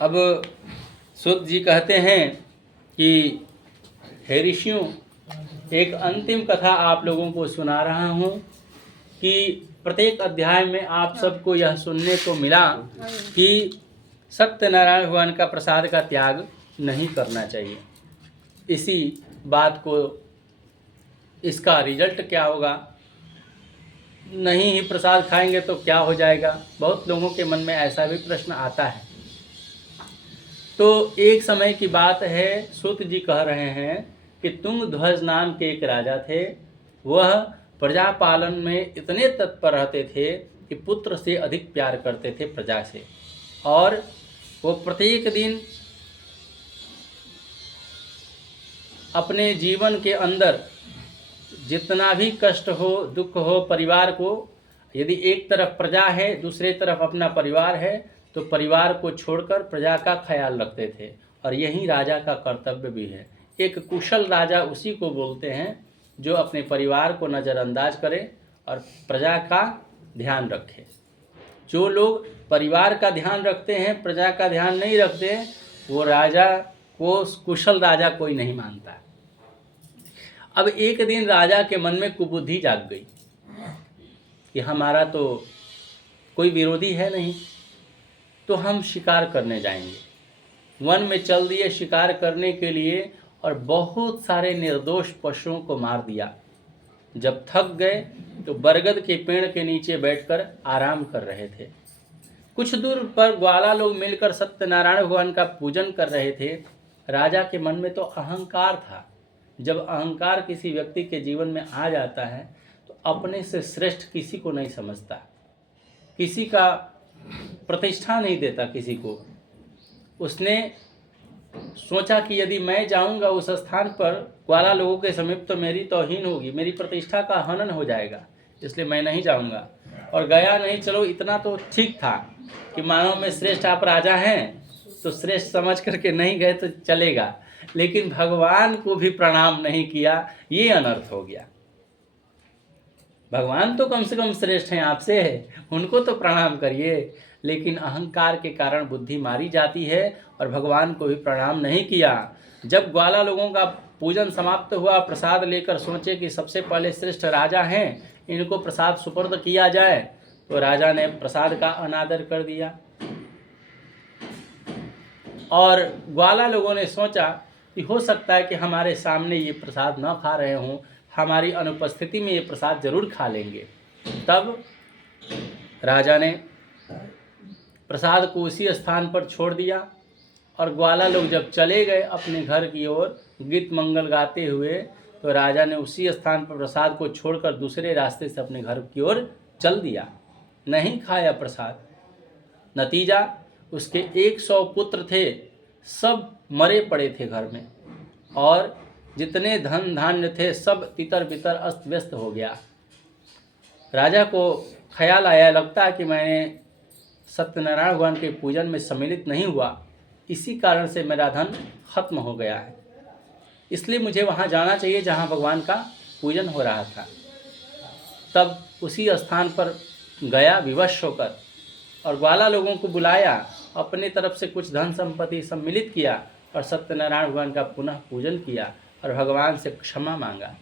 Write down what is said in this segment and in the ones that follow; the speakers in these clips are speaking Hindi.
अब सूत जी कहते हैं कि हे ऋषियों, एक अंतिम कथा आप लोगों को सुना रहा हूँ कि प्रत्येक अध्याय में आप सबको यह सुनने को मिला कि सत्यनारायण भगवान का प्रसाद का त्याग नहीं करना चाहिए। इसी बात को, इसका रिजल्ट क्या होगा, नहीं ही प्रसाद खाएंगे तो क्या हो जाएगा, बहुत लोगों के मन में ऐसा भी प्रश्न आता है। तो एक समय की बात है, सूत जी कह रहे हैं कि तुंगध्वज नाम के एक राजा थे। वह प्रजा पालन में इतने तत्पर रहते थे कि पुत्र से अधिक प्यार करते थे प्रजा से, और वो प्रत्येक दिन अपने जीवन के अंदर जितना भी कष्ट हो, दुख हो परिवार को, यदि एक तरफ प्रजा है दूसरे तरफ अपना परिवार है, तो परिवार को छोड़कर प्रजा का ख्याल रखते थे। और यही राजा का कर्तव्य भी है। एक कुशल राजा उसी को बोलते हैं जो अपने परिवार को नज़रअंदाज करे और प्रजा का ध्यान रखे। जो लोग परिवार का ध्यान रखते हैं, प्रजा का ध्यान नहीं रखते, वो राजा को कुशल राजा कोई नहीं मानता। अब एक दिन राजा के मन में कुबुद्धि जाग गई कि हमारा तो कोई विरोधी है नहीं, तो हम शिकार करने जाएंगे। वन में चल दिए शिकार करने के लिए और बहुत सारे निर्दोष पशुओं को मार दिया। जब थक गए तो बरगद के पेड़ के नीचे बैठकर आराम कर रहे थे। कुछ दूर पर ग्वाला लोग मिलकर सत्यनारायण भगवान का पूजन कर रहे थे। राजा के मन में तो अहंकार था। जब अहंकार किसी व्यक्ति के जीवन में आ जाता है तो अपने से श्रेष्ठ किसी को नहीं समझता, किसी का प्रतिष्ठा नहीं देता किसी को। उसने सोचा कि यदि मैं जाऊंगा उस स्थान पर ग्वाला लोगों के समीप तो मेरी तौहीन होगी, मेरी प्रतिष्ठा का हनन हो जाएगा, इसलिए मैं नहीं जाऊंगा। और गया नहीं। चलो इतना तो ठीक था कि मानव में श्रेष्ठ आप राजा हैं तो श्रेष्ठ समझ करके नहीं गए तो चलेगा, लेकिन भगवान को भी प्रणाम नहीं किया, ये अनर्थ हो गया। भगवान तो कम से कम श्रेष्ठ हैं आपसे, उनको तो प्रणाम करिए। लेकिन अहंकार के कारण बुद्धि मारी जाती है और भगवान को भी प्रणाम नहीं किया। जब ग्वाला लोगों का पूजन समाप्त हुआ, प्रसाद लेकर सोचे कि सबसे पहले श्रेष्ठ राजा हैं, इनको प्रसाद सुपुर्द किया जाए, तो राजा ने प्रसाद का अनादर कर दिया। और ग्वाला लोगों ने सोचा कि हो सकता है कि हमारे सामने ये प्रसाद न खा रहे हों, हमारी अनुपस्थिति में ये प्रसाद जरूर खा लेंगे। तब राजा ने प्रसाद को उसी स्थान पर छोड़ दिया और ग्वाला लोग जब चले गए अपने घर की ओर गीत मंगल गाते हुए, तो राजा ने उसी स्थान पर प्रसाद को छोड़कर दूसरे रास्ते से अपने घर की ओर चल दिया। नहीं खाया प्रसाद। नतीजा, उसके 100 पुत्र थे, सब मरे पड़े थे घर में, और जितने धन धान्य थे सब तितर बितर अस्त व्यस्त हो गया। राजा को ख्याल आया, लगता है कि मैंने सत्यनारायण भगवान के पूजन में सम्मिलित नहीं हुआ, इसी कारण से मेरा धन खत्म हो गया है, इसलिए मुझे वहाँ जाना चाहिए जहाँ भगवान का पूजन हो रहा था। तब उसी स्थान पर गया विवश होकर और ग्वाला लोगों को बुलाया, अपने तरफ से कुछ धन संपत्ति सम्मिलित किया और सत्यनारायण भगवान का पुनः पूजन किया और भगवान से क्षमा मांगा।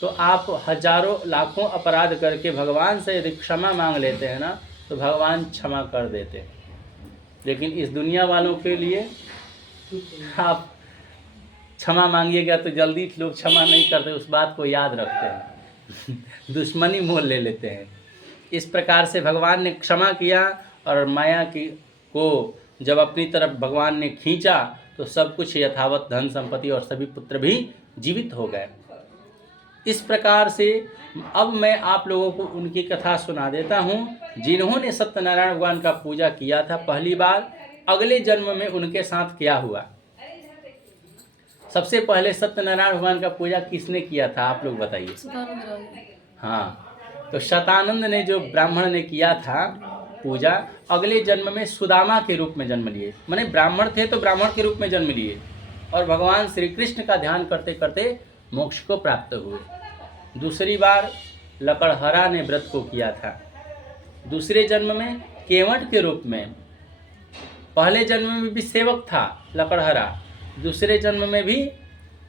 तो आप हजारों लाखों अपराध करके भगवान से यदि क्षमा मांग लेते हैं ना, तो भगवान क्षमा कर देते हैं। लेकिन इस दुनिया वालों के लिए आप क्षमा मांगिएगा तो जल्दी लोग क्षमा नहीं करते, उस बात को याद रखते हैं दुश्मनी मोल ले लेते हैं। इस प्रकार से भगवान ने क्षमा किया और माया को जब अपनी तरफ भगवान ने खींचा तो सब कुछ यथावत धन संपत्ति और सभी पुत्र भी जीवित हो गए। इस प्रकार से अब मैं आप लोगों को उनकी कथा सुना देता हूँ जिन्होंने सत्यनारायण भगवान का पूजा किया था पहली बार। अगले जन्म में उनके साथ क्या हुआ। सबसे पहले सत्यनारायण भगवान का पूजा किसने किया था, आप लोग बताइए। हाँ, तो शतानंद ने, जो ब्राह्मण ने किया था पूजा, अगले जन्म में सुदामा के रूप में जन्म लिए। माने ब्राह्मण थे तो ब्राह्मण के रूप में जन्म लिए और भगवान श्री कृष्ण का ध्यान करते करते मोक्ष को प्राप्त हुए। दूसरी बार लकड़हरा ने व्रत को किया था। दूसरे जन्म में केवट के रूप में पहले जन्म में भी सेवक था लकड़हरा, दूसरे जन्म में भी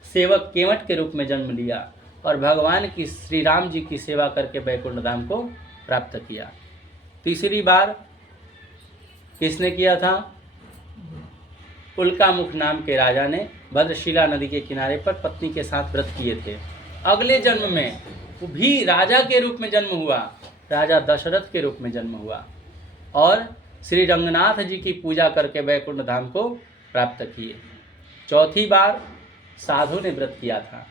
सेवक केवट के रूप में जन्म लिया और भगवान की श्री राम जी की सेवा करके वैकुंठ धाम को प्राप्त किया। तीसरी बार किसने किया था? उल्कामुख नाम के राजा ने भद्रशिला नदी के किनारे पर पत्नी के साथ व्रत किए थे। अगले जन्म में वो भी राजा के रूप में जन्म हुआ, राजा दशरथ के रूप में जन्म हुआ और श्री रंगनाथ जी की पूजा करके वैकुंठ धाम को प्राप्त किए। चौथी बार साधु ने व्रत किया था,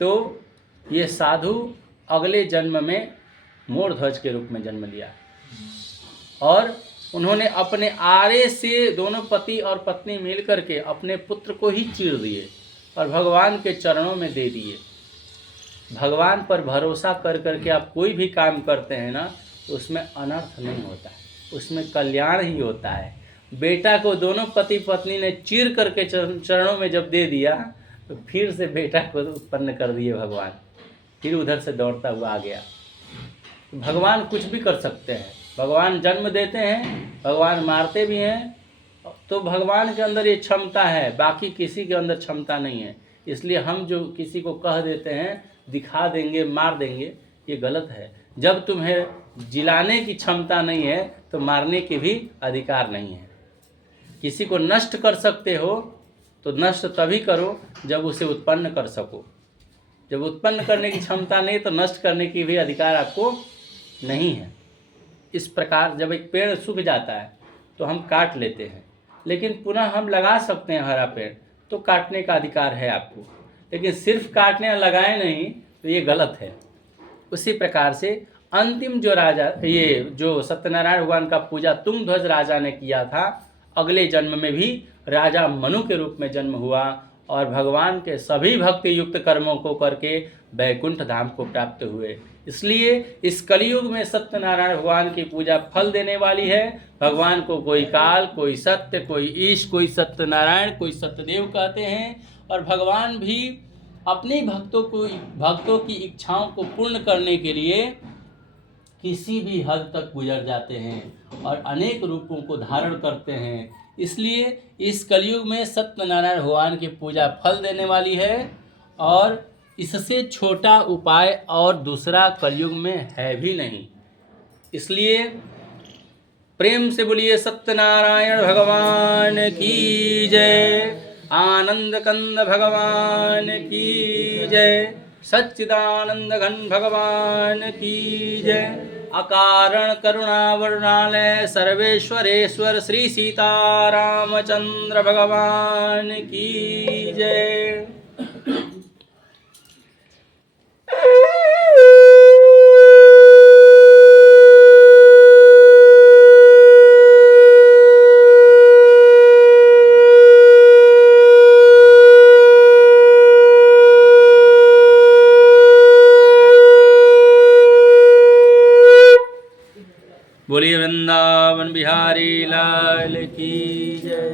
तो ये साधु अगले जन्म में मोरध्वज के रूप में जन्म लिया और उन्होंने अपने आरे से दोनों पति और पत्नी मिलकर के अपने पुत्र को ही चीर दिए और भगवान के चरणों में दे दिए। भगवान पर भरोसा कर करके आप कोई भी काम करते हैं ना, तो उसमें अनर्थ नहीं होता है, उसमें कल्याण ही होता है। बेटा को दोनों पति पत्नी ने चीर करके चरणों में जब दे दिया, तो फिर से बेटा को उत्पन्न कर दिए भगवान, फिर उधर से दौड़ता हुआ आ गया। भगवान कुछ भी कर सकते हैं, भगवान जन्म देते हैं, भगवान मारते भी हैं, तो भगवान के अंदर ये क्षमता है, बाकी किसी के अंदर क्षमता नहीं है। इसलिए हम जो किसी को कह देते हैं दिखा देंगे मार देंगे, ये गलत है। जब तुम्हें जिलाने की क्षमता नहीं है तो मारने के भी अधिकार नहीं है। किसी को नष्ट कर सकते हो तो नष्ट तभी करो जब उसे उत्पन्न कर सको। जब उत्पन्न करने की क्षमता नहीं तो नष्ट करने की भी अधिकार आपको नहीं है। इस प्रकार जब एक पेड़ सूख जाता है तो हम काट लेते हैं, लेकिन पुनः हम लगा सकते हैं हरा पेड़, तो काटने का अधिकार है आपको, लेकिन सिर्फ काटने और लगाए नहीं तो ये गलत है। उसी प्रकार से अंतिम जो राजा, ये जो सत्यनारायण भगवान का पूजा तुंगध्वज राजा ने किया था, अगले जन्म में भी राजा मनु के रूप में जन्म हुआ और भगवान के सभी भक्ति युक्त कर्मों को करके वैकुंठ धाम को प्राप्त हुए। इसलिए इस कलयुग में सत्यनारायण भगवान की पूजा फल देने वाली है। भगवान को कोई काल, कोई सत्य, कोई ईश, कोई सत्यनारायण, कोई सत्यदेव कहते हैं और भगवान भी अपने भक्तों की इच्छाओं को पूर्ण करने के लिए किसी भी हद तक गुजर जाते हैं और अनेक रूपों को धारण करते हैं। इसलिए इस कलयुग में सत्यनारायण भगवान की पूजा फल देने वाली है और इससे छोटा उपाय और दूसरा कलयुग में है भी नहीं। इसलिए प्रेम से बोलिए सत्यनारायण भगवान की जय, आनंद कंद भगवान की जय, सच्चिदानंद घन भगवान की जय, अकारण करुणा वरुणालय सर्वेश्वरेश्वर श्री सीतारामचंद्र भगवान की जय। बोलिए वृंदावन बिहारी लाल की जय।